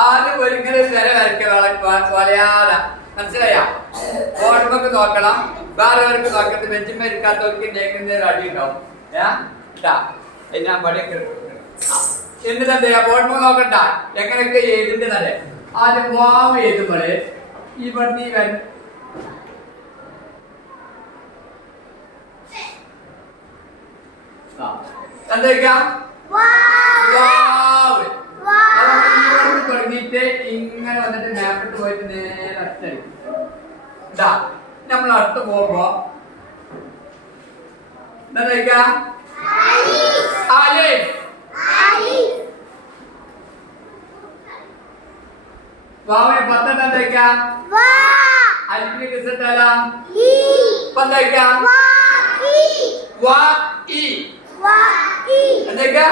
ആദ്യം ഒരിങ്ങനെ വില വരയ്ക്കലാതെ മനസ്സിലായോ? ബോർഡുമൊക്കെ നോക്കണം. വേറെവർക്ക് നോക്കത്ത് വെച്ചുമ്പോ ഇരിക്കാത്തവർക്ക് നേക്കുന്നൊരു അടി ഉണ്ടാവും. ഞാൻ പടിയൊക്കെ എന്നിട്ട് എന്താ ബോർഡുമൊക്കെ നോക്കണ്ട. എങ്ങനെയൊക്കെ എഴുതുന്നതല്ലേ? ആദ്യം വാവ് എഴുതുമ്പോള് ഇവിടുന്ന് എന്താ തുടങ്ങിയിട്ട് ഇങ്ങനെ വന്നിട്ട് മാപ്പിട്ട് പോയിട്ട് നേരെ അറ്റടിക്കും. നമ്മൾ അടുത്ത് പോകുമ്പോ എന്താ വാവിന് പത്തെണ്ണം എന്താ അലിപ്പിന് കിസട്ടല്ല എന്താ എന്താ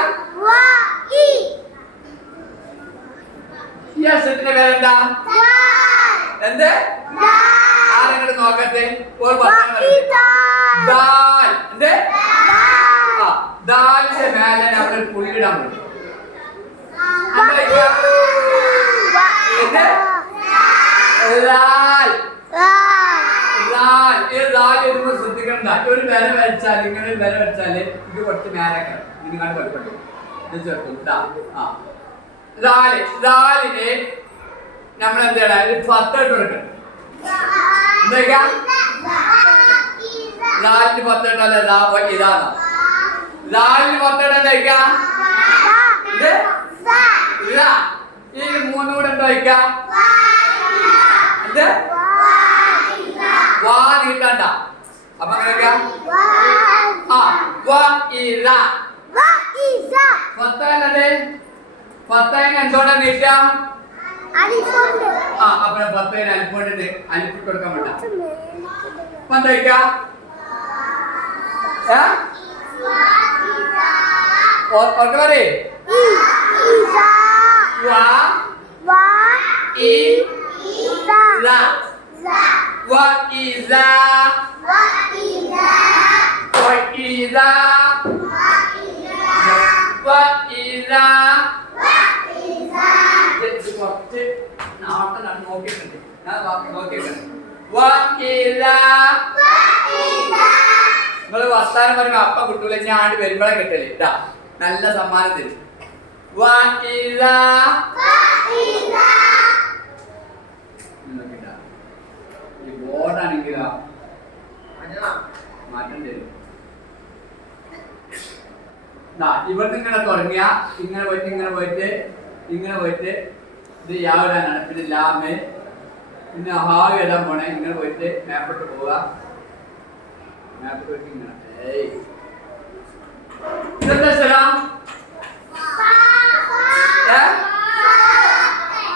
ഈ അക്ഷരത്തിന്റെ പേരെന്താ? എന്ത്? ആരെങ്കിലും നോക്കട്ടെ. ദാലിന്റെ മേലെ നമ്മൾ പുള്ളിയിടാൻ പറ്റും. ശ്രദ്ധിക്കണ്ട. ഒരു വില വരച്ചാൽ ഇങ്ങനെ ഒരു വില വരച്ചാല് ഇത് കുറച്ച് മേലൊക്കെ നിങ്ങൾ കുഴപ്പമില്ല. ഇത് ചേർക്കും. ദാലിന് നമ്മൾ എന്താണ് ഒരു 10 ഇട്ട് കൊടുക്കണം. എന്താ ദാലിന് 10 ഇട്ടല്ലേ ഇതാണ്. ദാലിന് 10 ഇട എന്താ ഈ 3 കൂടെ എന്താ എന്ത് വാ നീട്ടണ്ട. അപ്പൊ എങ്ങനെയൊക്കെയാ? പത്തേന് എന്തോടെ നീട്ട? അപ്പൊ 10 അലിപ്പോണ്ട് അലിപ്പിട്ട് കൊടുക്കാൻ വേണ്ട. അപ്പൊ എന്താ പറയേ കുറച്ച് നാട്ടിലാണ് നോക്കിയിട്ടുണ്ട്. നിങ്ങള് വർത്താനം പറയുമ്പോ അപ്പം കിട്ടൂല. ഞാൻ വരുമ്പോഴേ കിട്ടല് ഇതാ നല്ല സമ്മാനം തരും. ഈ ബോർഡാണെങ്കിലോ മാറ്റം തരും. ഇവിടുന്ന് ഇങ്ങനെ തുടങ്ങിയ ഇങ്ങനെ പോയിട്ട് ഇങ്ങനെ പോയിട്ട് ഇങ്ങനെ പോയിട്ട് ഇത് യാവിടാനാണ്. പിന്നെ ലാമ് പിന്നെ ഹാവ് എഴുതാൻ പോണേ. ഇങ്ങനെ പോയിട്ട് മാപ്പിട്ട് പോവുക. മാപ്പിട്ട് പോയിട്ട് ഇങ്ങനെ ഇതെന്താ സ്ഥലം?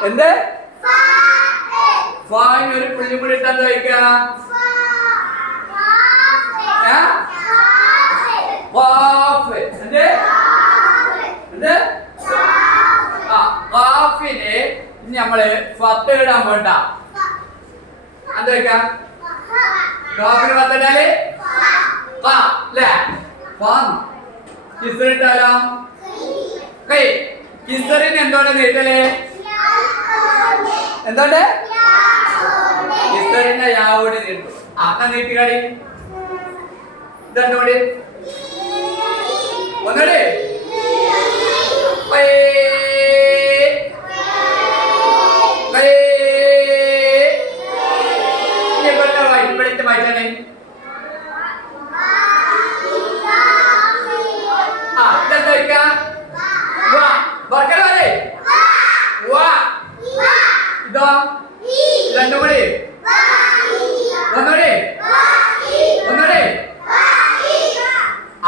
എന്ത് ഫായിന് ഒരു പുള്ളി കൂടി ഇട്ടാ വയ്ക്കാം. ഇനി നമ്മള് 10 ഇടാൻ വേണ്ട. എന്താ വെക്കാം? കാഫിന് 10 ഇട്ടാല് കിസറിട്ടാലോ? കിസറിന് എന്തോടെ നീട്ടല്? എന്തോണ്ട്? കിസറിന്റെ യാവോട് നീട്ടും. അന്ന നീട്ടിക്കാടി ഇതെന്തോടി ഒന്നോടെ ഇവിടുത്തെ വായിച്ചാണ്. ഇതെന്താ ഇതോ രണ്ടും കൂടി ഒന്നോടെ ഒന്നോടെ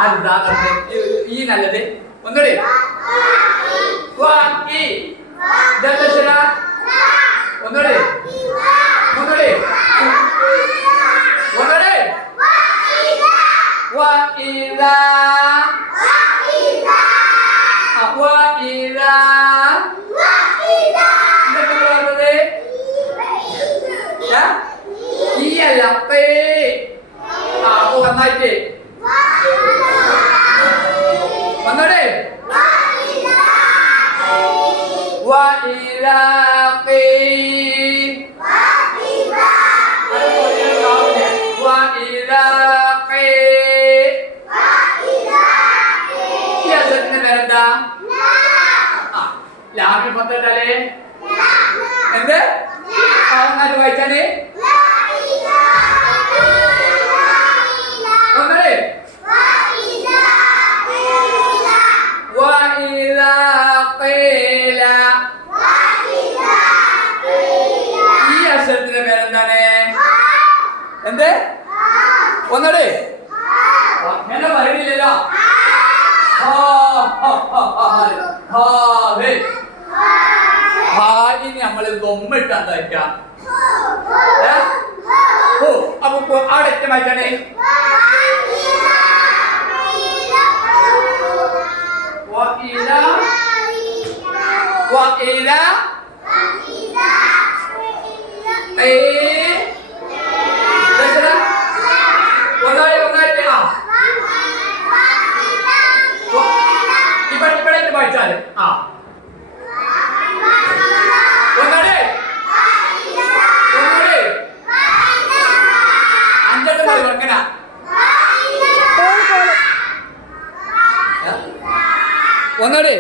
അതാ ഈ നല്ലത്. ഒന്നോടെ ഒന്നോടെ ഒന്നോടെ ഒന്നോടെ ഈ അല്ല നന്നായിട്ട് ഒന്നോടെ وإذا قيل وإذا قيل ഈ അക്ഷരത്തിന്റെ പേരെന്താ? ലാമിൽ പത്തല്ലേ എന്ത് ഒന്നാല് വായിച്ചാല് ഒന്നേ وإذا قيل ഈ അക്ഷരത്തിന്റെ പേരെന്താണ്? എന്ത് ഒന്നേ എന്നെ പറയുന്നില്ലല്ലോ. ഹാലിന് നമ്മള് ഗൊമ്മിട്ടാൻ തയ്ക്കാം. അപ്പൊ അവിടെ ഏറ്റവും വായിച്ചാണ് وإذا وإذا ഇവിടെ വായിച്ചാല് അഞ്ചെട്ട് മതി വർക്കന ഒന്നോടെ